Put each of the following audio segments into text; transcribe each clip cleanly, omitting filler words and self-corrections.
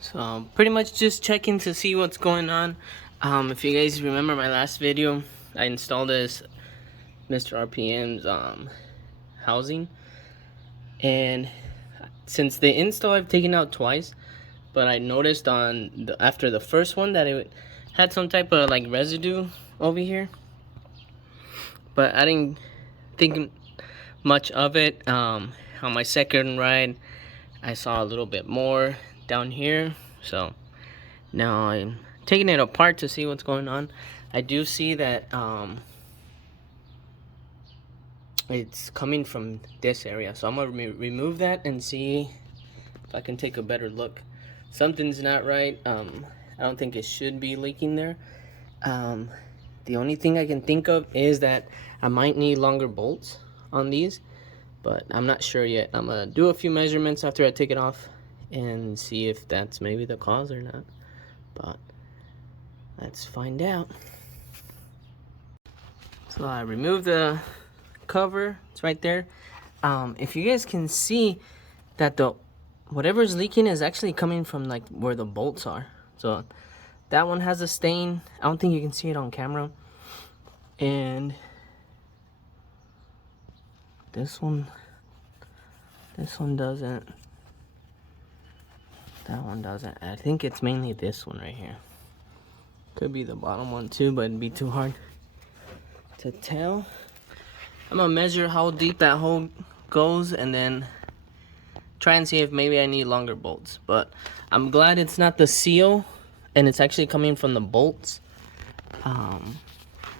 So pretty much just checking to see what's going on. If you guys remember my last video, I installed this MrRpM's housing, and since the install I've taken out twice, but I noticed after the first one that it had some type of like residue over here, but I didn't think much of it. On my second ride, I saw a little bit more down here, so now I'm taking it apart to see what's going on. I do see that it's coming from this area, so I'm gonna remove that and see if I can take a better look. Something's not right. I don't think it should be leaking there. The only thing I can think of is that I might need longer bolts on these, but I'm not sure yet. I'm gonna do a few measurements after I take it off and see if that's maybe the cause or not, but let's find out. So I removed the cover, it's right there. If you guys can see that the whatever's leaking is actually coming from like where the bolts are. So that one has a stain. I don't think you can see it on camera. And this one doesn't. That one doesn't. I think it's mainly this one right here. Could be the bottom one too, but it'd be too hard to tell. I'm gonna measure how deep that hole goes and then try and see if maybe I need longer bolts. But I'm glad it's not the seal and it's actually coming from the bolts.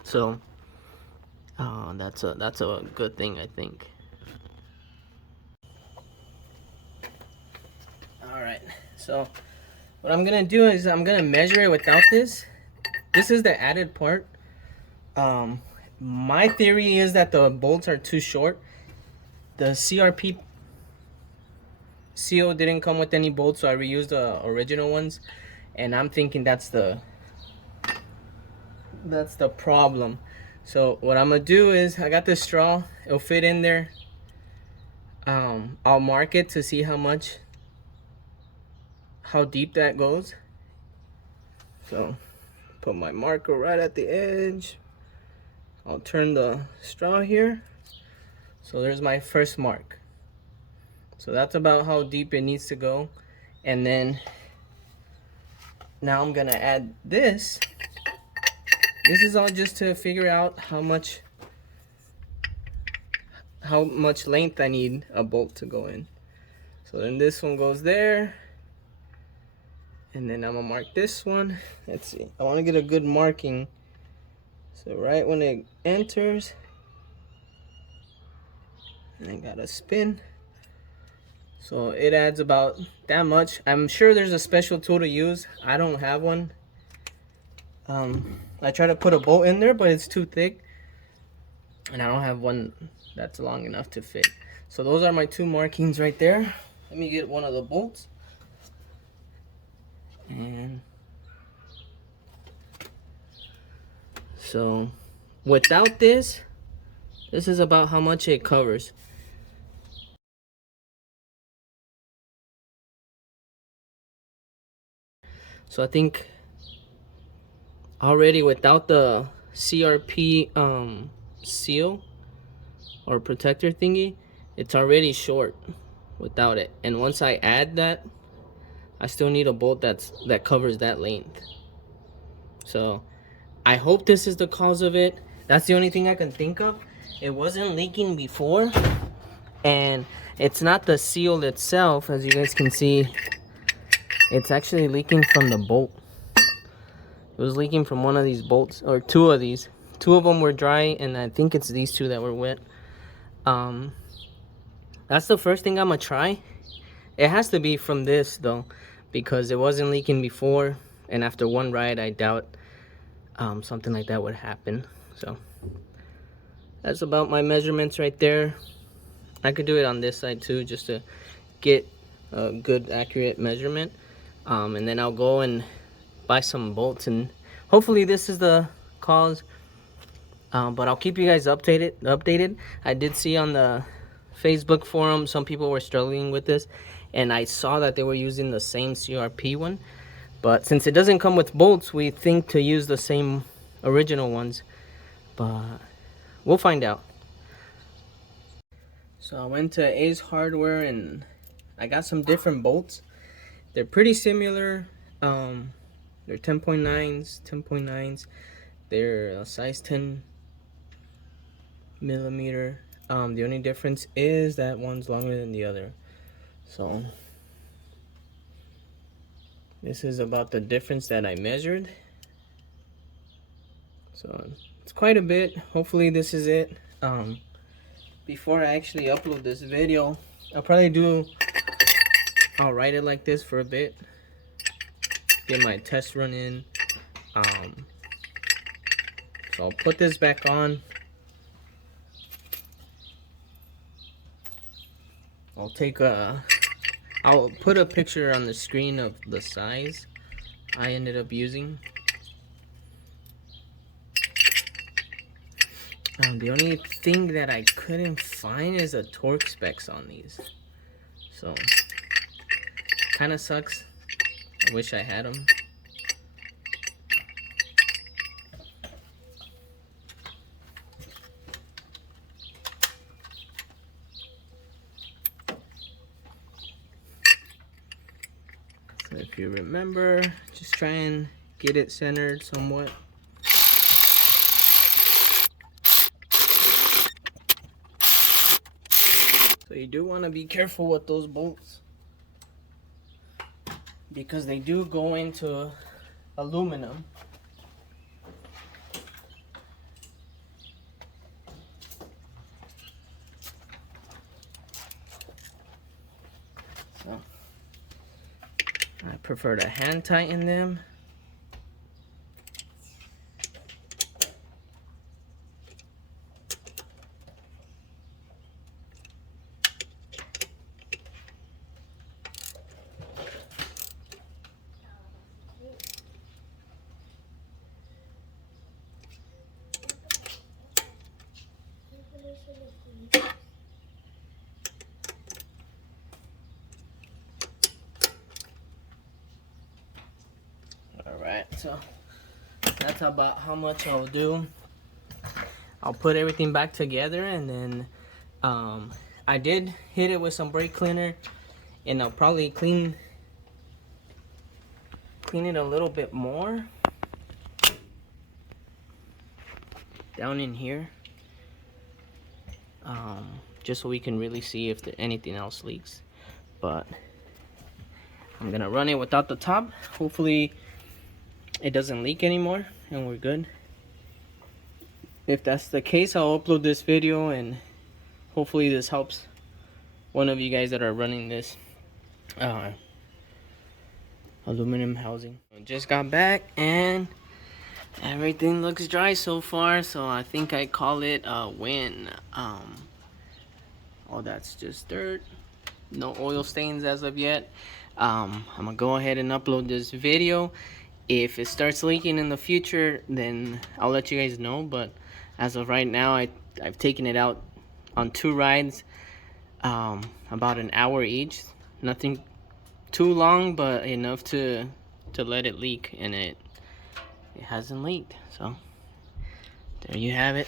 So that's a good thing, I think. All right, so what I'm gonna do is I'm gonna measure it without this. This is the added part. My theory is that the bolts are too short. The CRP seal didn't come with any bolts, so I reused the original ones, and I'm thinking that's the problem. So what I'm gonna do is I got this straw, it'll fit in there. I'll mark it to see how deep that goes. So put my marker right at the edge. I'll turn the straw here. So there's my first mark. So that's about how deep it needs to go. And then now I'm gonna add this. This is all just to figure out how much length I need a bolt to go in. So then this one goes there. And then I'm gonna mark this one. Let's see, I wanna get a good marking. So right when it enters, and I gotta spin. So it adds about that much. I'm sure there's a special tool to use. I don't have one. I try to put a bolt in there, but it's too thick. And I don't have one that's long enough to fit. So those are my two markings right there. Let me get one of the bolts. And so without this is about how much it covers. So I think already without the CRP seal or protector thingy, it's already short without it. And once I add that, I still need a bolt that covers that length. So I hope this is the cause of it. That's the only thing I can think of. It wasn't leaking before, and it's not the seal itself. As you guys can see, it's actually leaking from the bolt. It was leaking from one of these bolts, or two of these. Two of them were dry, and I think it's these two that were wet. That's the first thing I'm gonna try. It has to be from this though, because it wasn't leaking before, and after one ride I doubt something like that would happen. So that's about my measurements right there. I could do it on this side too, just to get a good accurate measurement. And then I'll go and buy some bolts, and hopefully this is the cause. But I'll keep you guys updated. I did see on the Facebook forum some people were struggling with this, and I saw that they were using the same CRP one, but since it doesn't come with bolts, we think to use the same original ones, but we'll find out. So I went to Ace Hardware and I got some different bolts. They're pretty similar. They're 10.9s, 10.9s. They're a size 10 millimeter. The only difference is that one's longer than the other. So this is about the difference that I measured. So it's quite a bit. Hopefully this is it. Before I actually upload this video, I'll write it like this for a bit. Get my test run in. So I'll put this back on. I'll put a picture on the screen of the size I ended up using. The only thing that I couldn't find is the torque specs on these. So, kind of sucks. I wish I had them. So if you remember, just try and get it centered somewhat. So you do want to be careful with those bolts, because they do go into aluminum. So I prefer to hand tighten them. Alright, so that's about how much I'll do. I'll put everything back together, and then I did hit it with some brake cleaner, and I'll probably clean it a little bit more down in here, just so we can really see if anything else leaks. But I'm gonna run it without the top. Hopefully it doesn't leak anymore and we're good. If that's the case, I'll upload this video, and hopefully this helps one of you guys that are running this aluminum housing. I just got back and everything looks dry so far, so I think I call it a win. Oh, that's just dirt. No oil stains as of yet. I'm gonna go ahead and upload this video. If it starts leaking in the future, then I'll let you guys know, but as of right now, I've taken it out on 2 rides, about an hour each. Nothing too long, but enough to let it leak, and it hasn't leaked. So there you have it.